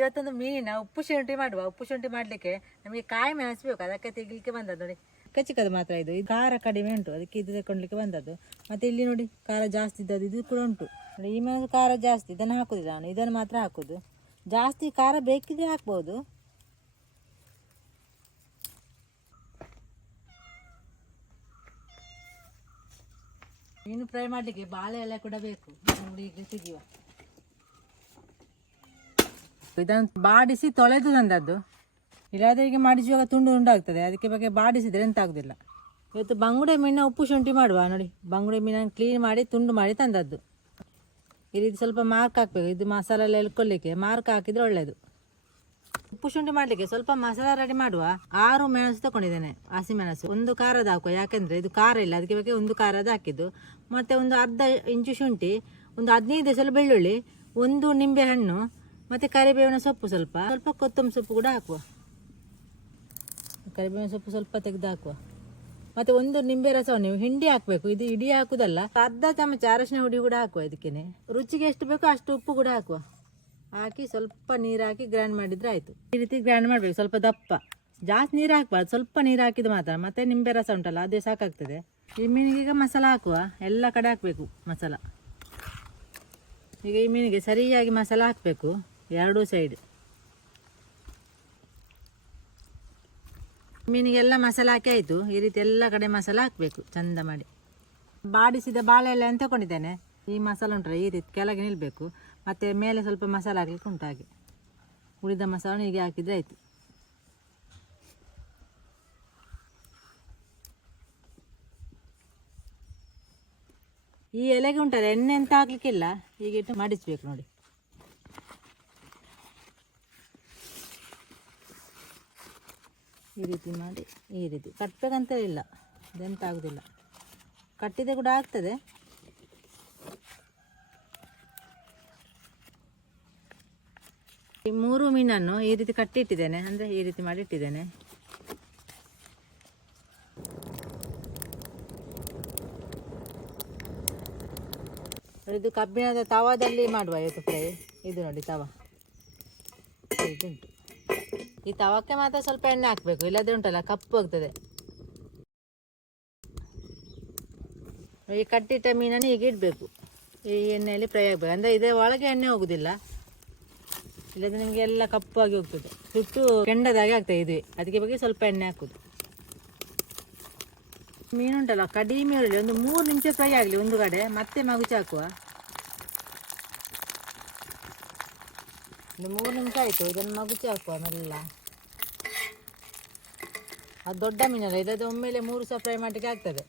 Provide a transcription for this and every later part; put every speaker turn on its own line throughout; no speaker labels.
ಇವತ್ತೊಂದು ಮೀನಿನ ಉಪ್ಪು ಶುಂಠಿ ಮಾಡುವ, ಉಪ್ಪು ಶುಂಠಿ ಮಾಡ್ಲಿಕ್ಕೆ ನಮಗೆ ಕಾಯಿ ಮೆಣಸು ಬೇಕು ಅದಕ್ಕೆ ತೆಗಿಲಿಕ್ಕೆ ಬಂದದ್ದು ನೋಡಿ. ಕಚ್ಚಿಕದು ಮಾತ್ರ ಇದು ಇದು ಖಾರ ಕಡಿಮೆ ಉಂಟು, ಅದಕ್ಕೆ ಇದು ತಗೊಂಡ್ಲಿಕ್ಕೆ ಬಂದದ್ದು. ಮತ್ತೆ ಇಲ್ಲಿ ನೋಡಿ, ಖಾರ ಜಾಸ್ತಿ ಇದ್ದದ್ದು, ಇದು ಕೂಡ ಉಂಟು. ಈ ಮೆಣಸು ಖಾರ ಜಾಸ್ತಿ, ಇದನ್ನು ಹಾಕೋದು ನಾನು, ಇದನ್ನು ಮಾತ್ರ ಹಾಕೋದು. ಜಾಸ್ತಿ ಖಾರ ಬೇಕಿದ್ರೆ ಹಾಕ್ಬೋದು. ಮೀನು ಫ್ರೈ ಮಾಡಲಿಕ್ಕೆ ಬಾಳೆ ಎಲೆ ಕೂಡ ಬೇಕು, ನೋಡಿ, ಈಗ ಇದನ್ನು ಬಾಡಿಸಿ ತೊಳೆದು ತಂದದ್ದು. ಇಲ್ಲಾದ್ರೆ ಹೀಗೆ ಮಾಡಿಸುವಾಗ ತುಂಡು ಉಂಡಾಗ್ತದೆ ಅದಕ್ಕೆ ಬಗ್ಗೆ ಬಾಡಿಸಿದ್ರೆ ಎಂತ ಆಗುದಿಲ್ಲ. ಇವತ್ತು ಬಂಗುಡೆ ಮೀನ ಉಪ್ಪು ಶುಂಠಿ ಮಾಡುವ. ನೋಡಿ, ಬಂಗುಡೆ ಮೀನನ್ನು ಕ್ಲೀನ್ ಮಾಡಿ ತುಂಡು ಮಾಡಿ ತಂದದ್ದು. ಈ ಸ್ವಲ್ಪ ಮಾರ್ಕ್ ಹಾಕ್ಬೇಕು. ಇದು ಮಸಾಲೆ ಎಲ್ಲ ಎಳ್ಕೊಳ್ಳಿಕ್ಕೆ ಮಾರ್ಕ್ ಹಾಕಿದ್ರೆ ಒಳ್ಳೆಯದು ಉಪ್ಪು ಶುಂಠಿ ಮಾಡಲಿಕ್ಕೆ ಸ್ವಲ್ಪ ಮಸಾಲ ರೆಡಿ ಮಾಡುವ. ಆರು ಮೆಣಸು ತಗೊಂಡಿದ್ದೇನೆ ಹಸಿಮೆಣಸು ಒಂದು ಖಾರದ ಹಾಕುವ. ಯಾಕೆಂದರೆ ಇದು ಖಾರ ಇಲ್ಲ. ಅದಕ್ಕೆ ಬಗ್ಗೆ ಒಂದು ಖಾರದ ಹಾಕಿದ್ದು. ಮತ್ತು ಒಂದು ಅರ್ಧ ಇಂಚು ಶುಂಠಿ, ಒಂದು ಹದಿನೈದು ಸಲ ಬೆಳ್ಳುಳ್ಳಿ, ಒಂದು ನಿಂಬೆ ಹಣ್ಣು ಮತ್ತು ಕರಿಬೇವಿನ ಸೊಪ್ಪು ಸ್ವಲ್ಪ. ಸ್ವಲ್ಪ ಕೊತ್ತಂಬರಿ ಸೊಪ್ಪು ಕೂಡ ಹಾಕುವ. ಕರಿಬೇವಿನ ಸೊಪ್ಪು ಸ್ವಲ್ಪ ತೆಗೆದು ಹಾಕುವ. ಮತ್ತು ಒಂದು ನಿಂಬೆ ರಸವನ್ನು ನೀವು ಹಿಂಡಿ ಹಾಕಬೇಕು. ಇದು ಇಡೀ ಹಾಕುದಲ್ಲ. ಅರ್ಧ ಚಮಚ ಅರಶಿನ ಹುಡಿ ಕೂಡ ಹಾಕುವ ಇದಕ್ಕೇನೆ. ರುಚಿಗೆ ಎಷ್ಟು ಬೇಕೋ ಅಷ್ಟು ಉಪ್ಪು ಕೂಡ ಹಾಕುವ. ಹಾಕಿ ಸ್ವಲ್ಪ ನೀರು ಹಾಕಿ ಗ್ರೈಂಡ್ ಮಾಡಿದ್ರೆ ಆಯಿತು. ಈ ರೀತಿ ಗ್ರೈಂಡ್ ಮಾಡಬೇಕು. ಸ್ವಲ್ಪ ದಪ್ಪ. ಜಾಸ್ತಿ ನೀರು ಹಾಕ್ಬಾರ್ದು. ಸ್ವಲ್ಪ ನೀರು ಹಾಕಿದ ಮಾತ್ರ. ಮತ್ತೆ ನಿಂಬೆ ರಸ ಉಂಟಲ್ಲ, ಅದೇ ಸಾಕಾಗ್ತದೆ. ಈ ಮೀನಿಗೆ ಈಗ ಮಸಾಲ ಹಾಕುವ. ಎಲ್ಲ ಕಡೆ ಹಾಕಬೇಕು ಮಸಾಲ. ಈಗ ಈ ಮೀನಿಗೆ ಸರಿಯಾಗಿ ಮಸಾಲ ಹಾಕಬೇಕು. ಎರಡೂ ಸೈಡ್ ಮೀನಿಗೆಲ್ಲ ಮಸಾಲ ಹಾಕಿ ಆಯಿತು. ಈ ರೀತಿ ಎಲ್ಲ ಕಡೆ ಮಸಾಲ ಹಾಕಬೇಕು, ಚಂದ ಮಾಡಿ. ಬಾಡಿಸಿದ ಬಾಳೆ ಎಲೆ ಅಂತ ತಗೊಂಡಿದ್ದೇನೆ. ಈ ಮಸಾಲ ಉಂಟ್ರೆ ಈ ರೀತಿ ಕೆಳಗೆ ನಿಲ್ಲಬೇಕು ಮತ್ತು ಮೇಲೆ ಸ್ವಲ್ಪ ಮಸಾಲ ಹಾಕ್ಲಿಕ್ಕೆ ಉಂಟು ಹಾಗೆ. ಉಳಿದ ಮಸಾಲೆ ಹೀಗೆ ಹಾಕಿದ್ರೆ ಆಯಿತು. ಈ ಎಲೆಗೆ ಉಂಟಲ್ಲ, ಎಣ್ಣೆ ಅಂತ ಹಾಕ್ಲಿಕ್ಕಿಲ್ಲ. ಹೀಗೆ ಇಟ್ಟು ಮಾಡಿಸ್ಬೇಕು ನೋಡಿ. ಈ ರೀತಿ ಮಾಡಿ, ಈ ರೀತಿ. ಕಟ್ಟಬೇಕಂತ ಇಲ್ಲ. ಅದೆಂತ ಕಟ್ಟಿದೆ ಕೂಡ ಆಗ್ತದೆ. ಈ ಮೂರು ಮೀನನ್ನು ಈ ರೀತಿ ಕಟ್ಟಿಟ್ಟಿದ್ದೇನೆ. ಅಂದರೆ ಈ ರೀತಿ ಮಾಡಿ ಇಟ್ಟಿದ್ದೇನೆ ಇದು ಕಬ್ಬಿಣದ ತವಾದಲ್ಲಿ ಮಾಡುವ ಇವತ್ತು ಫ್ರೈ ಇದು ನೋಡಿ, ತವಾ. ಇದುಂಟು. ಈ ತವಕ್ಕೆ ಮಾತ್ರ ಸ್ವಲ್ಪ ಎಣ್ಣೆ ಹಾಕಬೇಕು, ಇಲ್ಲದ್ರೆ ಉಂಟಲ್ಲ, ಕಪ್ಪು ಆಗ್ತದೆ. ಈ ಕಟ್ಟಿಟ್ಟ ಮೀನನ್ನು ಹೀಗೆ ಇಡಬೇಕು. ಈ ಎಣ್ಣೆಯಲ್ಲಿ ಫ್ರೈ ಆಗಬೇಕು. ಅಂದರೆ ಇದೇ ಒಳಗೆ ಎಣ್ಣೆ ಹೋಗುದಿಲ್ಲ. ಇಲ್ಲದ್ರೆ ನಿಮಗೆ ಎಲ್ಲ ಕಪ್ಪಾಗಿ ಹೋಗ್ತದೆ. ಸುಟ್ಟು ಕೆಂಡದಾಗೆ ಆಗ್ತದೆ ಇದು. ಅದಕ್ಕೆ ಬಗ್ಗೆ ಸ್ವಲ್ಪ ಎಣ್ಣೆ ಹಾಕುದು. ಮೀನುಂಟಲ್ಲ, ಕಡಿಮೆ ಇರಲಿ ಒಂದು ಮೂರು ನಿಮಿಷ ಫ್ರೈ ಆಗಲಿ ಒಂದು ಕಡೆ. ಮತ್ತೆ ಮಗುಚಿ ಹಾಕುವ. ಒಂದು ಮೂರು ನಿಮಿಷ ಆಯಿತು, ಇದನ್ನು ಮಗುಚಿ ಹಾಕುವ ಮೆಲ್ಲ. ಅದು ದೊಡ್ಡ ಮೀನಲ್ಲ ಇದಾದ ಒಮ್ಮೆಲೆ ಮೂರು ಸಹ ಫ್ರೈ ಮಾಡಲಿಕ್ಕೆ ಆಗ್ತದೆ.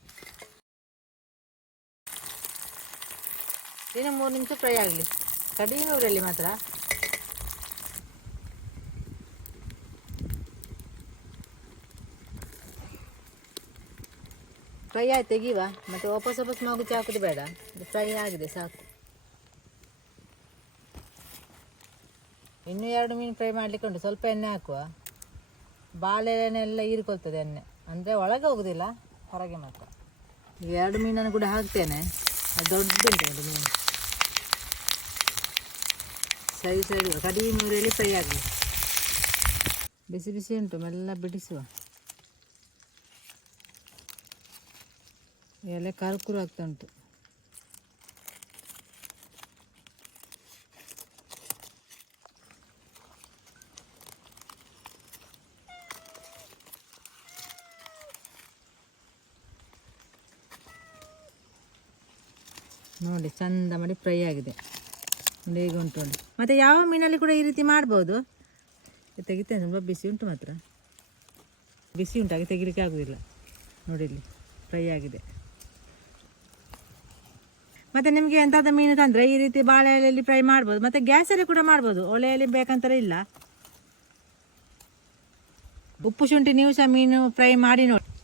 ಇನ್ನು ಮೂರು ನಿಮಿಷ ಫ್ರೈ ಆಗಲಿ. ಕಡಿಮೆ ಊರಲ್ಲಿ ಮಾತ್ರ. ಫ್ರೈ ಆಯ್ತು, ತೆಗೀವ. ಮತ್ತು ವಾಪಸ್ ವಾಪಸ್ ಮಗುಚಿ ಹಾಕೋದು ಬೇಡ. ಫ್ರೈ ಆಗಿದೆ, ಸಾಕು. ಇನ್ನೂ ಎರಡು ಮೀನು ಫ್ರೈ ಮಾಡಲಿಕ್ಕೆ ಉಂಟು. ಸ್ವಲ್ಪ ಎಣ್ಣೆ ಹಾಕುವ. ಬಾಳೆನೆಲ್ಲ ಹೀರಿಕೊಳ್ತದೆ ಎಣ್ಣೆ. ಅಂದರೆ ಒಳಗೆ ಹೋಗುದಿಲ್ಲ, ಹೊರಗೆ ಮಾತ್ರ. ಈಗ ಎರಡು ಮೀನನ್ನು ಕೂಡ ಹಾಕ್ತೇನೆ. ಅದು ದೊಡ್ಡದುಂಟು ಎರಡು ಮೀನು. ಸರಿ ಸರಿ. ಕಡಿಮೆ ನೀರಲ್ಲಿ ಫ್ರೈ ಆಗಲಿ. ಬಿಸಿ ಬಿಸಿ ಉಂಟು, ಮೆಲ್ಲ ಬಿಡಿಸುವ. ಎಲೆ ಕರ್ಕುರು ಆಗ್ತಾ ಉಂಟು. ನೋಡಿ, ಚಂದ ಮಾಡಿ ಫ್ರೈ ಆಗಿದೆ. ನೋಡಿ, ಹೇಗೆ ಉಂಟು ನೋಡಿ. ಮತ್ತು ಯಾವ ಮೀನಲ್ಲಿ ಕೂಡ ಈ ರೀತಿ ಮಾಡ್ಬೋದು. ತೆಗಿತೇನೆ, ತುಂಬ ಬಿಸಿ ಉಂಟು ಮಾತ್ರ. ಬಿಸಿ ಉಂಟು, ಹಾಗೆ ತೆಗಿಲಿಕ್ಕೆ ಆಗೋದಿಲ್ಲ. ನೋಡಿ ಇಲ್ಲಿ, ಫ್ರೈ ಆಗಿದೆ. ಮತ್ತು ನಿಮಗೆ ಎಂಥದ್ದು ಮೀನು ತಂದರೆ ಈ ರೀತಿ ಬಾಳೆ ಎಲೆಯಲ್ಲಿ ಫ್ರೈ ಮಾಡ್ಬೋದು. ಮತ್ತು ಗ್ಯಾಸಲ್ಲಿ ಕೂಡ ಮಾಡ್ಬೋದು. ಒಲೆಯಲ್ಲಿ ಬೇಕಂತಾರೆ ಇಲ್ಲ. ಉಪ್ಪು ಶುಂಠಿ, ನೀವು ಸಹ ಮೀನು ಫ್ರೈ ಮಾಡಿ ನೋಡಿ.